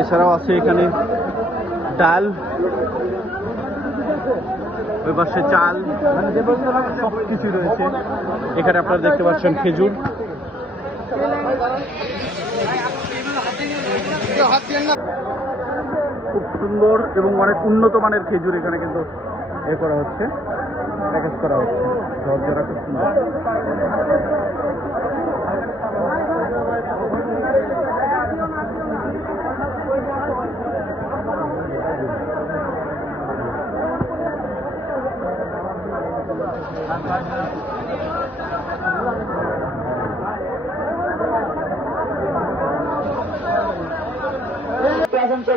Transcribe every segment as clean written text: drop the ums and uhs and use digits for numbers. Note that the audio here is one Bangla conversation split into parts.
এছাড়াও আছে এখানে ডাল, ওই পাশে চাল, সব কিছু রয়েছে। এখানে আপনারা দেখতে পাচ্ছেন খেজুর। খুব সুন্দর এবং অনেক উন্নত মানের খেজুর এখানে কিন্তু করা হচ্ছে, প্যাকেজ করা হচ্ছে। ঝরঝরা খুব সুন্দর।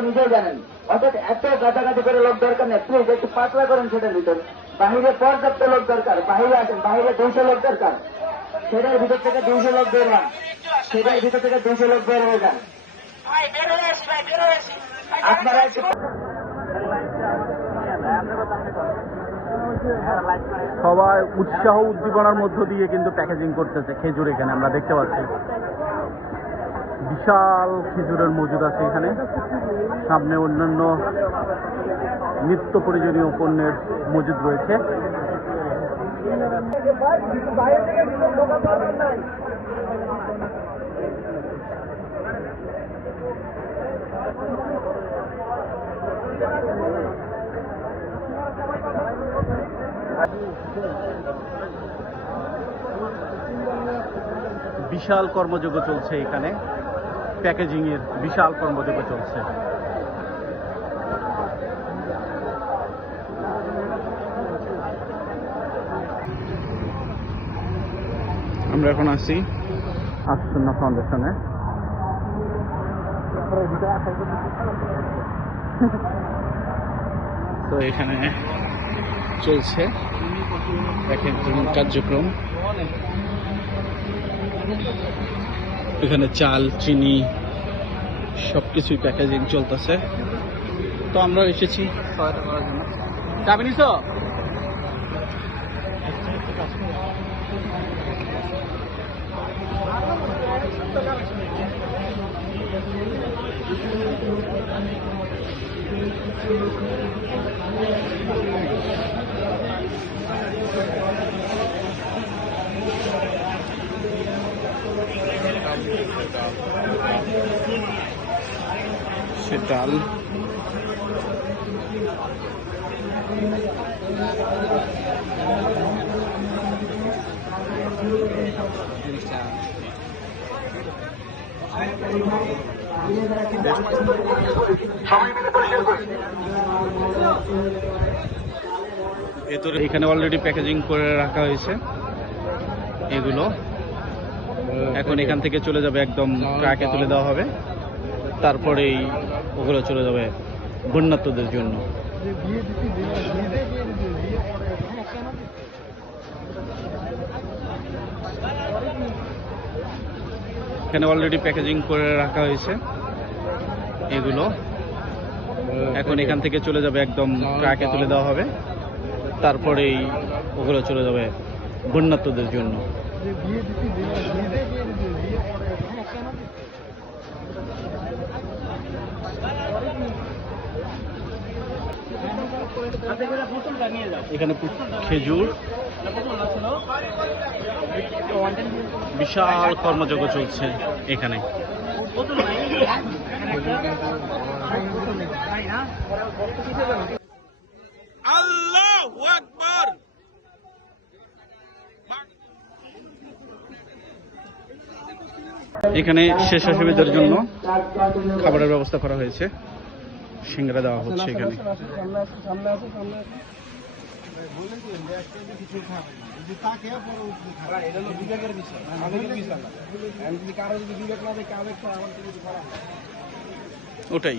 নিজেও জানেন, অর্থাৎ এত গাদাগাদি করে লোক দরকার নেই। প্লিজ একটু পাতলা করেন সেটার ভিতর। বাহিরে পর্যাপ্ত লোক দরকার, বাহিরে আসেন, বাহিরে 200 লোক দরকার। সেটার ভিতর থেকে 200 লোক বের হন, সেটার ভিতর থেকে 200 লোক বের হয়ে যান। আপনারা সবাই উৎসাহ উদ্দীপনার মধ্য দিয়ে কিন্তু প্যাকেজিং করতেছে খেজুর। এখানে আমরা দেখতে পাচ্ছি বিশাল খেজুরের মজুদ আছে এখানে। সামনে অন্যান্য নিত্য প্রয়োজনীয় পণ্যের মজুদ রয়েছে। বিশাল কর্মযজ্ঞ চলছে এখানে, প্যাকেজিং এর বিশাল কর্মযজ্ঞ চলছে। আমরা এখন আছি আসন্না ফাউন্ডেশনে। তো এখানে চলছে প্যাকেজিং কার্যক্রম। এখানে চাল, চিনি সবকিছুই প্যাকেজিং চলতেছে। তো আমরা এসেছি সহায়তা করার জন্য। যাবে নিছো? সেটাল এখানে অলরেডি প্যাকেজিং করে রাখা হয়েছে এগুলো। এখন এখান থেকে চলে যাবে, একদম ট্রাকে তুলে দেওয়া হবে। তারপরেই ওগুলো চলে যাবে বন্যার্তদের জন্য। এখানে অলরেডি প্যাকেজিং করে রাখা হয়েছে এগুলো। এখন এখান থেকে চলে যাবে, একদম ট্রাকে তুলে দেওয়া হবে। তারপরেই ওগুলো চলে যাবে বন্যার্তদের জন্য। এখানে খেজুর, বিশাল কর্মযজ্ঞ চলছে এখানে। আল্লাহু আকবার। এখানে স্বেচ্ছাসেবীদের জন্য খাবারের ব্যবস্থা করা হয়েছে, সিঙ্গারা দেওয়া হচ্ছে এখানে। ওটাই